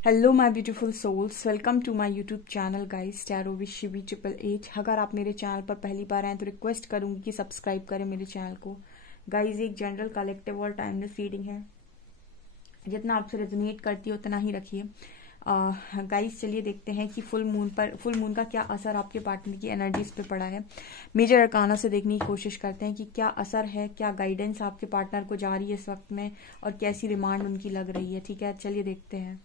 Hello my beautiful souls, welcome to my YouTube channel guys tarot with Shivi 888। अगर आप मेरे channel पर पहली बार आए तो रिक्वेस्ट करूंगी कि सब्सक्राइब करें मेरे चैनल को। गाइस एक जनरल कलेक्टिव और टाइमलेस रीडिंग है, जितना आपसे रेजोनेट करती है उतना ही रखिए। गाइस चलिए देखते हैं कि फुल मून का क्या असर आपके पार्टनर की एनर्जीज पे पड़ा है। मेजर अरकाना से देखने की कोशिश करते हैं कि क्या असर है, क्या गाइडेंस आपके पार्टनर को जा रही है इस वक्त में और कैसी डिमांड उनकी लग रही है। ठीक है, चलिए देखते हैं।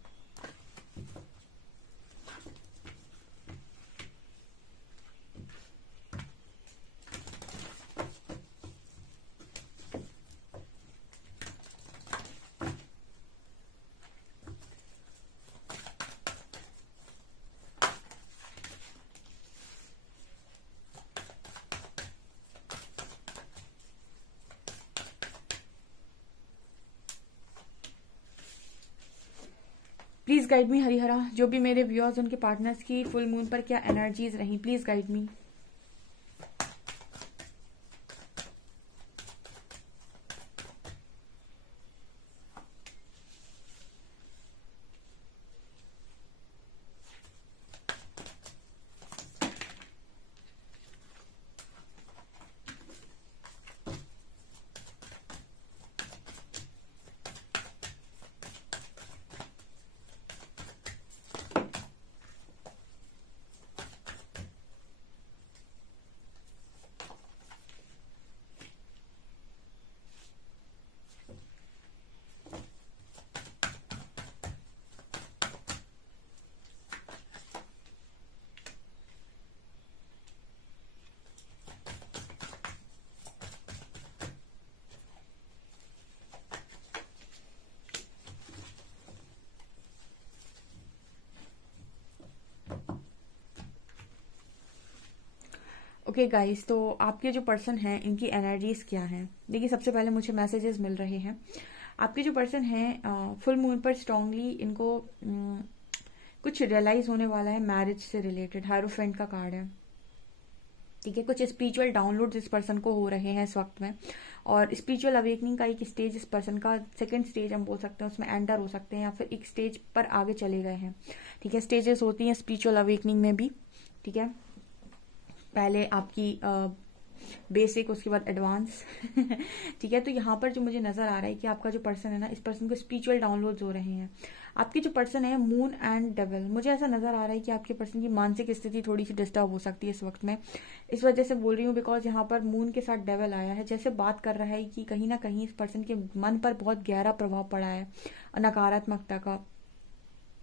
प्लीज गाइड मी हरिहरा, जो भी मेरे व्यूअर्स उनके पार्टनर्स की फुल मून पर क्या एनर्जीज रही, please guide me. Okay guys, तो आपके जो पर्सन हैं इनकी एनर्जीज क्या हैं। देखिए, सबसे पहले मुझे मैसेजेस मिल रहे हैं। आपके जो पर्सन हैं फुल मून पर स्ट्रांगली इनको कुछ रियलाइज होने वाला है मैरिज से रिलेटेड। हायरोफेंट का कार्ड है, ठीक है। कुछ स्पिरिचुअल डाउनलोड इस पर्सन को हो रहे हैं इस वक्त में, और स्पिरिचुअल अवेकनिंग का एक स्टेज इस पर्सन का, सेकंड स्टेज हम बोल सकते हैं, उसमें एंटर हो सकते हैं या फिर एक स्टेज पर आगे चले गए हैं। ठीक है, स्टेजेस होती हैं स्पिरिचुअल अवेकनिंग में भी। ठीक है, पहले आपकी बेसिक, उसके बाद एडवांस। ठीक है, तो यहाँ पर जो मुझे नजर आ रहा है कि आपका जो पर्सन है ना, इस पर्सन को स्पिरिचुअल डाउनलोड्स हो रहे हैं। आपके जो पर्सन है मून एंड डेविल, मुझे ऐसा नजर आ रहा है कि आपके पर्सन की मानसिक स्थिति थोड़ी सी डिस्टर्ब हो सकती है इस वक्त में। इस वजह से बोल रही हूँ बिकॉज यहाँ पर मून के साथ डेविल आया है, जैसे बात कर रहा है कि कहीं ना कहीं इस पर्सन के मन पर बहुत गहरा प्रभाव पड़ा है नकारात्मकता का।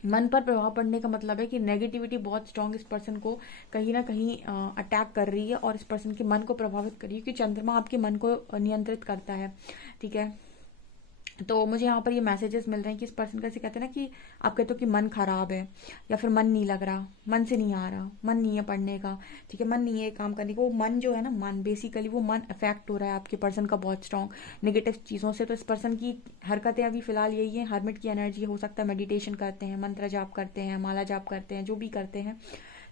मन पर प्रभाव पड़ने का मतलब है कि नेगेटिविटी बहुत स्ट्रांग इस पर्सन को कहीं ना कहीं अटैक कर रही है और इस पर्सन के मन को प्रभावित कर रही है, क्योंकि चंद्रमा आपके मन को नियंत्रित करता है। ठीक है, तो मुझे यहाँ पर ये मैसेजेस मिल रहे हैं कि इस पर्सन का, से कहते हैं ना कि आप कहते हो कि मन खराब है या फिर मन नहीं लग रहा, मन से नहीं आ रहा, मन नहीं है पढ़ने का, ठीक है, मन नहीं है काम करने का। वो मन जो है ना, मन बेसिकली वो मन अफेक्ट हो रहा है आपके पर्सन का बहुत स्ट्रांग नेगेटिव चीज़ों से। तो इस पर्सन की हरकतें अभी फिलहाल यही है, हर्मिट की एनर्जी हो सकता है, मेडिटेशन करते हैं, मंत्र जाप करते हैं, माला जाप करते हैं, जो भी करते हैं।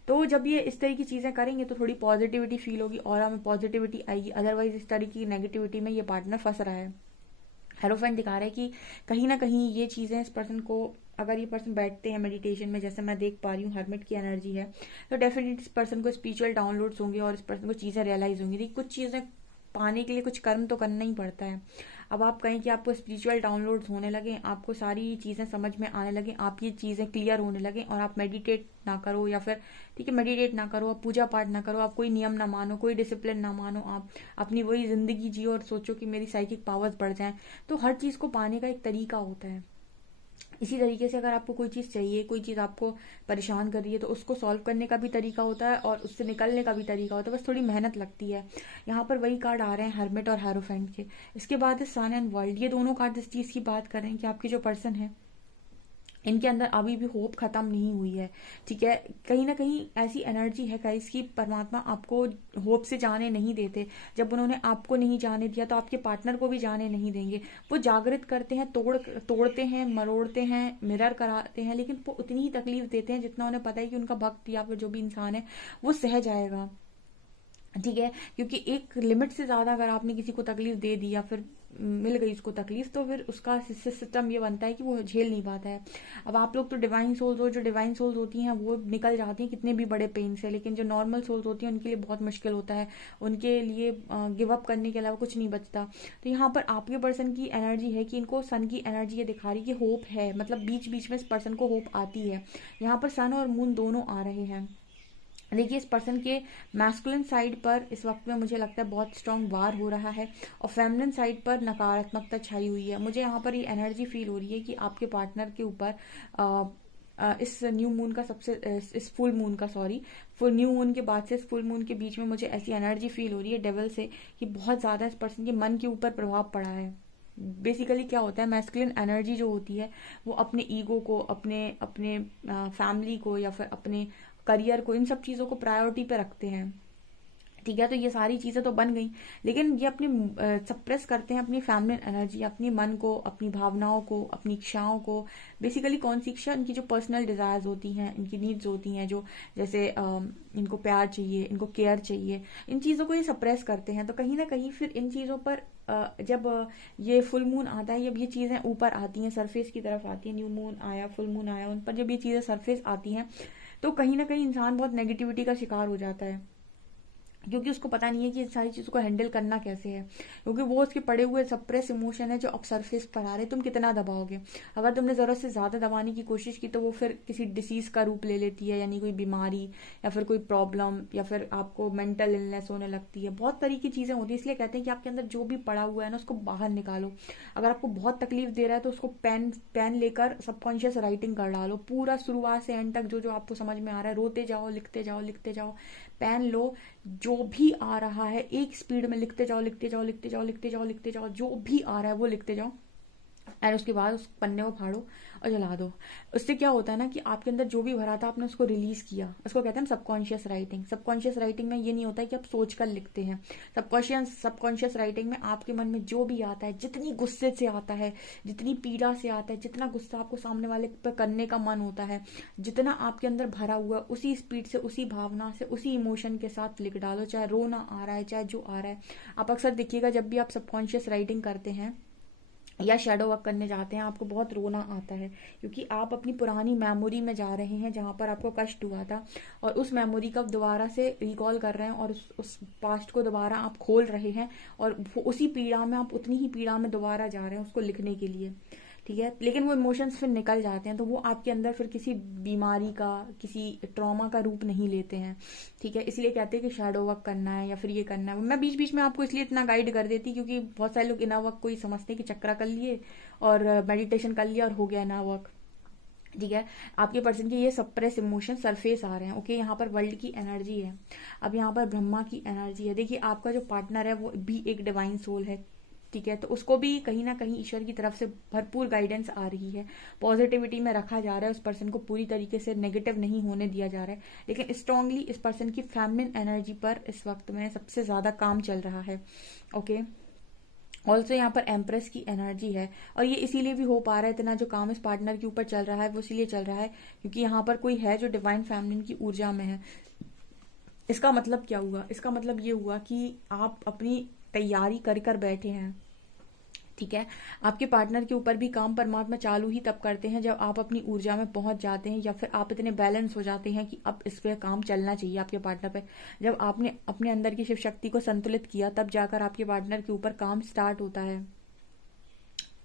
तो जब ये इस तरह की चीज़ें करेंगे तो थोड़ी पॉजिटिविटी फील होगी और हमें पॉजिटिविटी आएगी। अदरवाइज इस तरह की नेगेटिविटी में ये पार्टनर फंस रहा है। हेरोफेंट दिखा रहा है कि कहीं ना कहीं ये चीज़ें इस पर्सन को, अगर ये पर्सन बैठते हैं मेडिटेशन में, जैसे मैं देख पा रही हूँ हर्मिट की एनर्जी है, तो डेफिनेटली इस पर्सन को स्पिरिचुअल डाउनलोड्स होंगे और इस पर्सन को चीज़ें रियलाइज होंगी। कुछ चीज़ें पाने के लिए कुछ कर्म तो करना ही पड़ता है। अब आप कहें कि आपको स्पिरिचुअल डाउनलोड्स होने लगे, आपको सारी चीज़ें समझ में आने लगे, आप ये चीज़ें क्लियर होने लगे और आप मेडिटेट ना करो या फिर, ठीक है, मेडिटेट ना करो, आप पूजा पाठ ना करो, आप कोई नियम ना मानो, कोई डिसिप्लिन ना मानो, आप अपनी वही जिंदगी जियो और सोचो कि मेरी साइकिक पावर्स बढ़ जाएं। तो हर चीज़ को पाने का एक तरीका होता है। इसी तरीके से अगर आपको कोई चीज़ चाहिए, कोई चीज़ आपको परेशान कर रही है, तो उसको सॉल्व करने का भी तरीका होता है और उससे निकलने का भी तरीका होता है, बस थोड़ी मेहनत लगती है। यहाँ पर वही कार्ड आ रहे हैं हर्मिट और हैरोफेंट के। इसके बाद सन एंड वर्ल्ड, ये दोनों कार्ड इस चीज़ की बात कर रहे हैं कि आपके जो पर्सन है इनके अंदर अभी भी होप खत्म नहीं हुई है। ठीक है, कहीं ना कहीं ऐसी एनर्जी है गाइस कि परमात्मा आपको होप से जाने नहीं देते। जब उन्होंने आपको नहीं जाने दिया तो आपके पार्टनर को भी जाने नहीं देंगे। वो जागृत करते हैं, तोड़ते हैं, मरोड़ते हैं, मिरर कराते हैं, लेकिन वो उतनी ही तकलीफ देते हैं जितना उन्हें पता है कि उनका भक्त या फिर जो भी इंसान है वो सह जाएगा। ठीक है, क्योंकि एक लिमिट से ज्यादा अगर आपने किसी को तकलीफ दे दी या फिर मिल गई उसको तकलीफ, तो फिर उसका सिस्टम ये बनता है कि वो झेल नहीं पाता है। अब आप लोग तो डिवाइन सोल्स हो, जो डिवाइन सोल्स होती हैं वो निकल जाती हैं कितने भी बड़े पेन से, लेकिन जो नॉर्मल सोल्स होती हैं उनके लिए बहुत मुश्किल होता है, उनके लिए गिव अप करने के अलावा कुछ नहीं बचता। तो यहाँ पर आपके पर्सन की एनर्जी है कि इनको सन की एनर्जी ये दिखा रही है कि होप है, मतलब बीच बीच में इस पर्सन को होप आती है। यहाँ पर सन और मून दोनों आ रहे हैं। देखिए इस पर्सन के मैस्कुलिन साइड पर इस वक्त में मुझे लगता है बहुत स्ट्रांग वार हो रहा है, और फेमिनिन साइड पर नकारात्मकता छाई हुई है। मुझे यहाँ पर ये एनर्जी फील हो रही है कि आपके पार्टनर के ऊपर इस न्यू मून का सबसे इस फुल मून का सॉरी फुल न्यू मून के बाद से इस फुल मून के बीच में मुझे ऐसी एनर्जी फील हो रही है डेविल से कि बहुत ज्यादा इस पर्सन के मन के ऊपर प्रभाव पड़ा है। बेसिकली क्या होता है, मैस्कुलिन एनर्जी जो होती है वो अपने ईगो को, अपने अपने फैमिली को या फिर अपने करियर को, इन सब चीजों को प्रायोरिटी पे रखते हैं। ठीक है, तो ये सारी चीजें तो बन गई, लेकिन ये अपनी सप्रेस करते हैं अपनी फेमिनिन एनर्जी, अपने मन को, अपनी भावनाओं को, अपनी इच्छाओं को। बेसिकली कौन सी इच्छा, इनकी जो पर्सनल डिजायर्स होती हैं, इनकी नीड्स होती हैं, जो जैसे इनको प्यार चाहिए, इनको केयर चाहिए, इन चीजों को ये सप्रेस करते हैं। तो कहीं ना कहीं फिर इन चीजों पर जब ये फुल मून आता है, जब ये चीजें ऊपर आती हैं, सरफेस की तरफ आती है, न्यू मून आया, फुल मून आया, उन पर जब ये चीजें सरफेस आती हैं तो कहीं ना कहीं इंसान बहुत नेगेटिविटी का शिकार हो जाता है, क्योंकि उसको पता नहीं है कि इन सारी चीजों को हैंडल करना कैसे है, क्योंकि वो उसके पड़े हुए सप्रेस इमोशन है जो अब सरफेस पर आ रहे। तुम कितना दबाओगे, अगर तुमने जरूरत से ज्यादा दबाने की कोशिश की तो वो फिर किसी डिसीज का रूप ले लेती है, यानी कोई बीमारी या फिर कोई प्रॉब्लम, या फिर आपको मेंटल इलनेस होने लगती है। बहुत तरह की चीजें होती है, इसलिए कहते हैं कि आपके अंदर जो भी पड़ा हुआ है ना उसको बाहर निकालो। अगर आपको बहुत तकलीफ दे रहा है तो उसको पेन लेकर सबकॉन्शियस राइटिंग कर डालो, पूरा शुरुआत से एंड तक जो जो आपको समझ में आ रहा है, रोते जाओ, लिखते जाओ, लिखते जाओ। पेन लो, जो भी आ रहा है एक स्पीड में लिखते जाओ, लिखते जाओ, लिखते जाओ, लिखते जाओ, लिखते जाओ, जो भी आ रहा है वो लिखते जाओ। एंड उसके बाद उस पन्ने को फाड़ो और जला दो। उससे क्या होता है ना कि आपके अंदर जो भी भरा था आपने उसको रिलीज किया। उसको कहते हैं सबकॉन्शियस राइटिंग। सबकॉन्शियस राइटिंग में ये नहीं होता है कि आप सोच कर लिखते हैं। सबकॉन्शियस राइटिंग में आपके मन में जो भी आता है, जितनी गुस्से से आता है, जितनी पीड़ा से आता है, जितना गुस्सा आपको सामने वाले पर करने का मन होता है, जितना आपके अंदर भरा हुआ, उसी स्पीड से, उसी भावना से, उसी इमोशन के साथ लिख डालो। चाहे रोना आ रहा है, चाहे जो आ रहा है। आप अक्सर देखिएगा जब भी आप सबकॉन्शियस राइटिंग करते हैं या शैडो वर्क करने जाते हैं, आपको बहुत रोना आता है, क्योंकि आप अपनी पुरानी मेमोरी में जा रहे हैं जहां पर आपको कष्ट हुआ था, और उस मेमोरी का दोबारा से रिकॉल कर रहे हैं, और उस पास्ट को दोबारा आप खोल रहे हैं, और उसी पीड़ा में आप उतनी ही पीड़ा में दोबारा जा रहे हैं उसको लिखने के लिए। ठीक है, लेकिन वो इमोशंस फिर निकल जाते हैं, तो वो आपके अंदर फिर किसी बीमारी का, किसी ट्रॉमा का रूप नहीं लेते हैं। ठीक है, इसलिए कहते हैं कि शैडो वर्क करना है या फिर ये करना है। मैं बीच बीच में आपको इसलिए इतना गाइड कर देती क्योंकि बहुत सारे लोग इनर वर्क को ही समझते हैं कि चक्रा कर लिए और मेडिटेशन कर लिया और हो गया इनर वर्क। ठीक है, आपके पर्सन के ये सप्रेस इमोशन सरफेस आ रहे हैं। ओके, यहाँ पर वर्ल्ड की एनर्जी है, अब यहाँ पर ब्रह्मा की एनर्जी है। देखिए आपका जो पार्टनर है वो भी एक डिवाइन सोल है। ठीक है, तो उसको भी कहीं ना कहीं ईश्वर की तरफ से भरपूर गाइडेंस आ रही है, पॉजिटिविटी में रखा जा रहा है, उस पर्सन को पूरी तरीके से नेगेटिव नहीं होने दिया जा रहा है। लेकिन स्ट्रांगली इस पर्सन की फेमिनिन एनर्जी पर इस वक्त में सबसे ज्यादा काम चल रहा है। ओके, ऑल्सो यहाँ पर एम्प्रेस की एनर्जी है, और ये इसीलिए भी हो पा रहा है, इतना जो काम इस पार्टनर के ऊपर चल रहा है वो इसीलिए चल रहा है क्योंकि यहाँ पर कोई है जो डिवाइन फेमिनिन की ऊर्जा में है। इसका मतलब क्या हुआ, इसका मतलब ये हुआ कि आप अपनी तैयारी कर कर बैठे हैं। ठीक है, आपके पार्टनर के ऊपर भी काम परमात्मा चालू ही तब करते हैं जब आप अपनी ऊर्जा में पहुंच जाते हैं, या फिर आप इतने बैलेंस हो जाते हैं कि अब इस पे काम चलना चाहिए आपके पार्टनर पे। जब आपने अपने अंदर की शिव शक्ति को संतुलित किया तब जाकर आपके पार्टनर के ऊपर काम स्टार्ट होता है।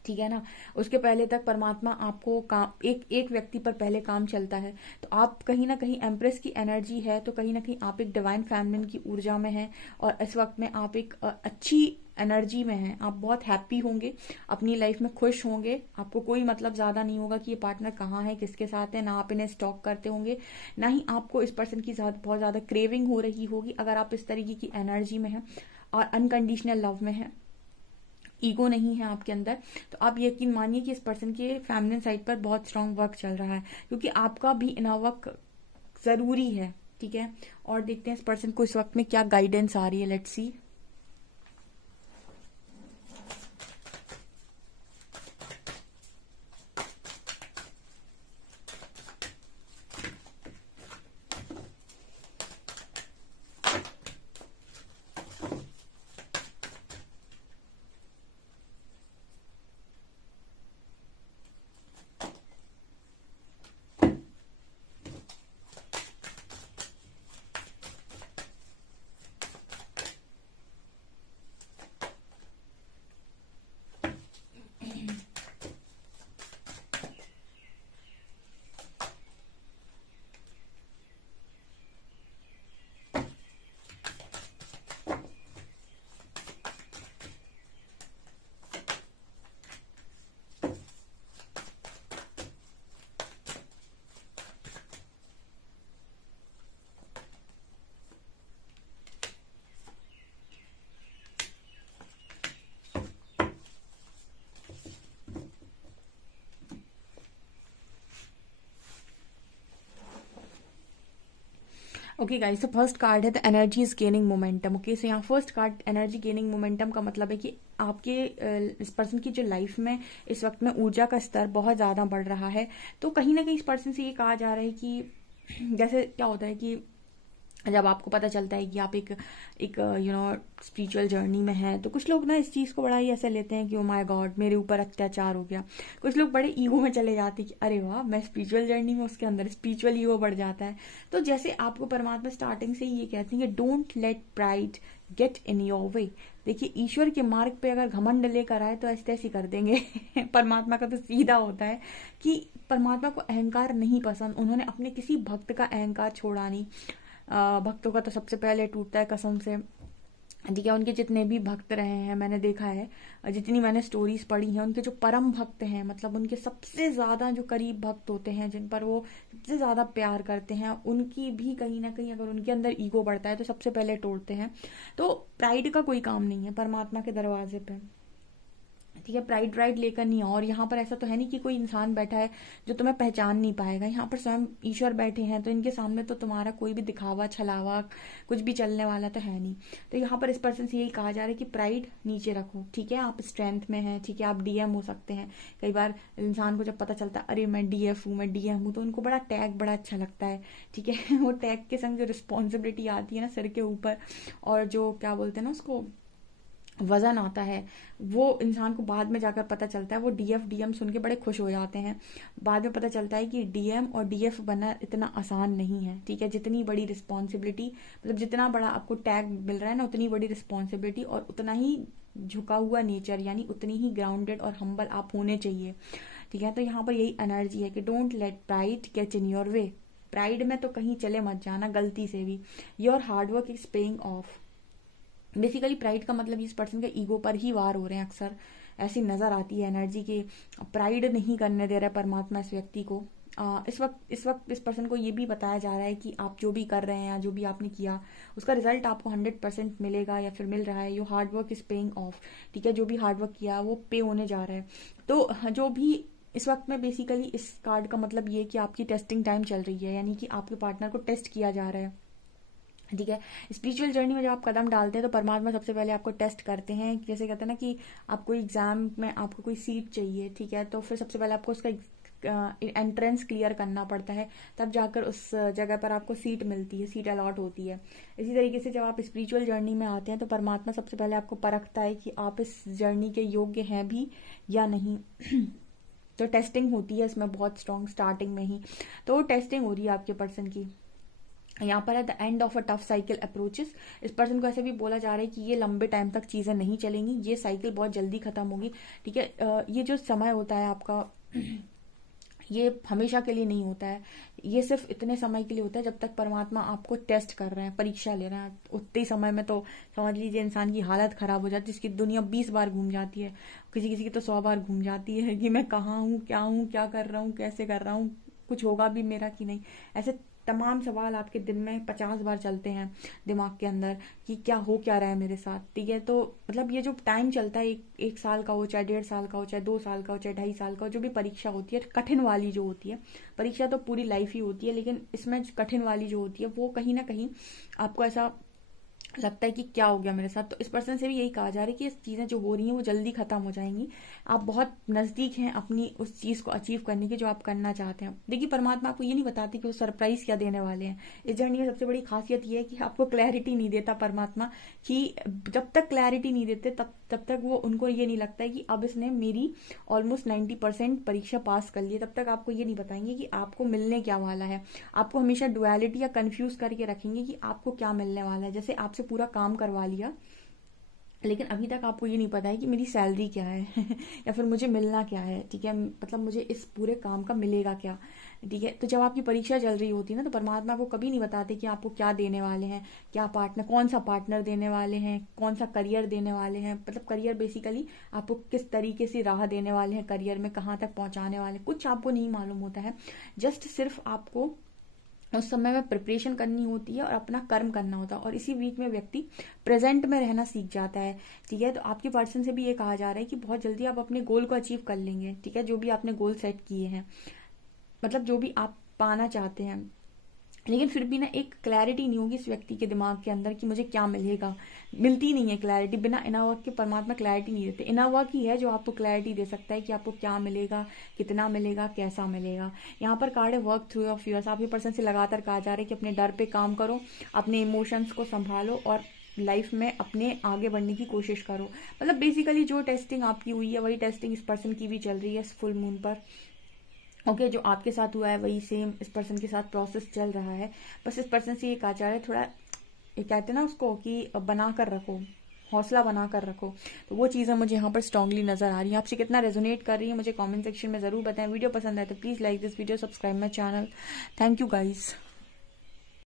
ठीक है ना, उसके पहले तक परमात्मा आपको काम एक व्यक्ति पर पहले काम चलता है। तो आप कहीं ना कहीं एम्प्रेस की एनर्जी है, तो कहीं ना कहीं आप एक डिवाइन फेमिनिन की ऊर्जा में हैं, और इस वक्त में आप एक अच्छी एनर्जी में हैं। आप बहुत हैप्पी होंगे, अपनी लाइफ में खुश होंगे। आपको कोई मतलब ज्यादा नहीं होगा कि ये पार्टनर कहाँ है, किसके साथ है, ना आप इन्हें स्टॉक करते होंगे, ना ही आपको इस पर्सन की बहुत ज्यादा क्रेविंग हो रही होगी। अगर आप इस तरीके की एनर्जी में हैं और अनकंडीशनल लव में हैं, ईगो नहीं है आपके अंदर, तो आप यकीन मानिए कि इस पर्सन के फेमिनिन साइड पर बहुत स्ट्रांग वर्क चल रहा है, क्योंकि आपका भी इनर वर्क जरूरी है। ठीक है, और देखते हैं इस पर्सन को इस वक्त में क्या गाइडेंस आ रही है। Let's see. ओके गाइस, तो फर्स्ट कार्ड है the energy is gaining momentum. Okay, so यहाँ first card energy gaining momentum का मतलब है कि आपके इस पर्सन की जो लाइफ में इस वक्त में ऊर्जा का स्तर बहुत ज्यादा बढ़ रहा है। तो कहीं ना कहीं इस पर्सन से ये कहा जा रहा है कि जैसे क्या होता है कि जब आपको पता चलता है कि आप एक एक स्पिरिचुअल जर्नी में हैं, तो कुछ लोग ना इस चीज़ को बड़ा ही ऐसे लेते हैं कि ओ माय गॉड मेरे ऊपर अत्याचार हो गया। कुछ लोग बड़े ईगो में चले जाते हैं कि अरे वाह मैं स्पिरिचुअल जर्नी में, उसके अंदर स्पिरिचुअल ईगो बढ़ जाता है। तो जैसे आपको परमात्मा स्टार्टिंग से ही ये कहते हैं कि don't let pride get in your way. देखिए, ईश्वर के मार्ग पे अगर घमंड लेकर आए तो ऐसे ऐसे कर देंगे। परमात्मा का तो सीधा होता है कि परमात्मा को अहंकार नहीं पसंद। उन्होंने अपने किसी भक्त का अहंकार छोड़ा नहीं। भक्तों का तो सबसे पहले टूटता है कसम से। ठीक है, उनके जितने भी भक्त रहे हैं मैंने देखा है, जितनी मैंने स्टोरीज पढ़ी हैं, उनके जो परम भक्त हैं, मतलब उनके सबसे ज्यादा जो करीब भक्त होते हैं, जिन पर वो सबसे ज्यादा प्यार करते हैं, उनकी भी कहीं ना कहीं अगर उनके अंदर ईगो बढ़ता है तो सबसे पहले तोड़ते हैं। तो प्राइड का कोई काम नहीं है परमात्मा के दरवाजे पे। ठीक है, प्राइड राइड लेकर नहीं। और यहाँ पर ऐसा तो है नहीं कि कोई इंसान बैठा है जो तुम्हें पहचान नहीं पाएगा। यहाँ पर स्वयं ईश्वर बैठे हैं, तो इनके सामने तो तुम्हारा कोई भी दिखावा छलावा कुछ भी चलने वाला तो है नहीं। तो यहाँ पर इस पर्सन से यही कहा जा रहा है कि प्राइड नीचे रखो। ठीक है, आप स्ट्रेंथ में हैं, ठीक है, आप डीएम हो सकते हैं। कई बार इंसान को जब पता चलता है अरे मैं डीएफ हूँ, मैं डीएम हूँ, तो उनको बड़ा टैग बड़ा अच्छा लगता है। ठीक है, वो टैग के संग जो रिस्पॉन्सिबिलिटी आती है ना सिर के ऊपर, और जो क्या बोलते हैं ना उसको वजन आता है, वो इंसान को बाद में जाकर पता चलता है। वो डीएफ डीएम सुन के बड़े खुश हो जाते हैं। बाद में पता चलता है कि डीएम और डीएफ बनना इतना आसान नहीं है। ठीक है, जितनी बड़ी रिस्पॉन्सिबिलिटी, मतलब जितना बड़ा आपको टैग मिल रहा है ना, उतनी बड़ी रिस्पॉन्सिबिलिटी और उतना ही झुका हुआ नेचर, यानी उतनी ही ग्राउंडेड और हम्बल आप होने चाहिए। ठीक है, तो यहाँ पर यही एनर्जी है कि don't let pride get in your way. Pride में तो कहीं चले मत जाना गलती से भी। Your hard work is paying off. Basically pride का मतलब इस पर्सन के ईगो पर ही वार हो रहे हैं। अक्सर ऐसी नजर आती है एनर्जी की, प्राइड नहीं करने दे रहा है परमात्मा इस व्यक्ति को। इस वक्त इस पर्सन को ये भी बताया जा रहा है कि आप जो भी कर रहे हैं या जो भी आपने किया, उसका रिजल्ट आपको 100% मिलेगा या फिर मिल रहा है। Your hard work is paying off. ठीक है, जो भी हार्ड वर्क किया वो पे होने जा रहा है। तो जो भी इस वक्त में बेसिकली इस कार्ड का मतलब ये है कि आपकी टेस्टिंग टाइम चल रही है, यानी कि आपके पार्टनर को टेस्ट किया जा रहा है। ठीक है, स्पिरिचुअल जर्नी में जब आप कदम डालते हैं तो परमात्मा सबसे पहले आपको टेस्ट करते हैं। जैसे कहते हैं ना कि आपको एग्जाम में आपको कोई सीट चाहिए, ठीक है, तो फिर सबसे पहले आपको उसका एंट्रेंस क्लियर करना पड़ता है, तब जाकर उस जगह पर आपको सीट मिलती है, सीट अलॉट होती है। इसी तरीके से जब आप स्पिरिचुअल जर्नी में आते हैं तो परमात्मा सबसे पहले आपको परखता है कि आप इस जर्नी के योग्य हैं भी या नहीं। तो टेस्टिंग होती है इसमें बहुत स्ट्रॉन्ग स्टार्टिंग में ही। तो टेस्टिंग हो रही है आपके पर्सन की। यहाँ पर है the end of a tough cycle approaches. इस पर्सन को ऐसे भी बोला जा रहा है कि ये लंबे टाइम तक चीजें नहीं चलेंगी, ये साइकिल बहुत जल्दी खत्म होगी। ठीक है, ये जो समय होता है आपका, ये हमेशा के लिए नहीं होता है। ये सिर्फ इतने समय के लिए होता है जब तक परमात्मा आपको टेस्ट कर रहे हैं, परीक्षा ले रहे हैं। उतने ही समय में तो समझ लीजिए इंसान की हालत खराब हो जाती है, जिसकी दुनिया 20 बार घूम जाती है, किसी किसी की तो 100 बार घूम जाती है कि मैं कहाँ हूँ, क्या कर रहा हूँ, कैसे कर रहा हूँ, कुछ होगा भी मेरा कि नहीं। ऐसे तमाम सवाल आपके दिन में 50 बार चलते हैं दिमाग के अंदर कि क्या रहा है मेरे साथ। ठीक है, तो मतलब ये जो टाइम चलता है, एक साल का हो, चाहे 1.5 साल का हो, चाहे 2 साल का हो, चाहे 2.5 साल का हो, जो भी परीक्षा होती है कठिन वाली जो होती है, परीक्षा तो पूरी लाइफ ही होती है, लेकिन इसमें कठिन वाली जो होती है वो कहीं ना कहीं आपको ऐसा लगता है कि क्या हो गया मेरे साथ। तो इस पर्सन से भी यही कहा जा रहा है कि ये चीजें जो हो रही हैं वो जल्दी खत्म हो जाएंगी। आप बहुत नजदीक हैं अपनी उस चीज को अचीव करने की जो आप करना चाहते हैं। देखिए, परमात्मा आपको ये नहीं बताती कि वो सरप्राइज क्या देने वाले हैं। इस जर्नी में सबसे बड़ी खासियत ये है कि आपको क्लैरिटी नहीं देता परमात्मा, कि जब तक क्लैरिटी नहीं देते तब तक वो उनको ये नहीं लगता है कि अब इसने मेरी ऑलमोस्ट 90% परीक्षा पास कर ली, तब तक आपको ये नहीं बताएंगे कि आपको मिलने क्या वाला है। आपको हमेशा डुअलिटी या कंफ्यूज करके रखेंगे कि आपको क्या मिलने वाला है। जैसे आपसे पूरा काम करवा लिया, लेकिन अभी तक आपको ये नहीं पता है कि मेरी सैलरी क्या है या फिर मुझे मिलना क्या है। ठीक है, मतलब मुझे इस पूरे काम का मिलेगा क्या। ठीक है, तो जब आपकी परीक्षा चल रही होती है ना, तो परमात्मा आपको कभी नहीं बताते कि आपको क्या देने वाले हैं, क्या पार्टनर, कौन सा पार्टनर देने वाले हैं, कौन सा करियर देने वाले हैं। मतलब करियर बेसिकली आपको किस तरीके से राह देने वाले हैं, करियर में कहाँ तक पहुंचाने वाले, कुछ आपको नहीं मालूम होता है। जस्ट सिर्फ आपको उस समय में प्रिपरेशन करनी होती है और अपना कर्म करना होता है, और इसी बीच में व्यक्ति प्रेजेंट में रहना सीख जाता है। ठीक है, तो आपके पर्सन से भी ये कहा जा रहा है कि बहुत जल्दी आप अपने गोल को अचीव कर लेंगे। ठीक है, जो भी आपने गोल सेट किए हैं, मतलब जो भी आप पाना चाहते हैं, लेकिन फिर भी ना एक क्लैरिटी नहीं होगी इस व्यक्ति के दिमाग के अंदर कि मुझे क्या मिलेगा। मिलती नहीं है क्लैरिटी, बिना इनर वर्क के परमात्मा क्लैरिटी नहीं देते। इनर वर्क ही है जो आपको क्लैरिटी दे सकता है कि आपको क्या मिलेगा, कितना मिलेगा, कैसा मिलेगा। यहाँ पर कार्ड है वर्क थ्रू योर फियर्स। आप ये पर्सन से लगातार कहा जा रहा है कि अपने डर पे काम करो, अपने इमोशंस को संभालो और लाइफ में अपने आगे बढ़ने की कोशिश करो। मतलब बेसिकली जो टेस्टिंग आपकी हुई है वही टेस्टिंग इस पर्सन की भी चल रही है इस फुल मून पर। ओके, जो आपके साथ हुआ है वही सेम इस पर्सन के साथ प्रोसेस चल रहा है। बस इस पर्सन से ये कहा जा रहा है, थोड़ा ये कहते हैं ना उसको कि बना कर रखो, हौसला बना कर रखो। तो वो चीज़ें मुझे यहाँ पर स्ट्रांगली नजर आ रही है। आपसे कितना रेजोनेट कर रही है मुझे कमेंट सेक्शन में जरूर बताएं। वीडियो पसंद आए तो please like this video, subscribe my channel. Thank you guys.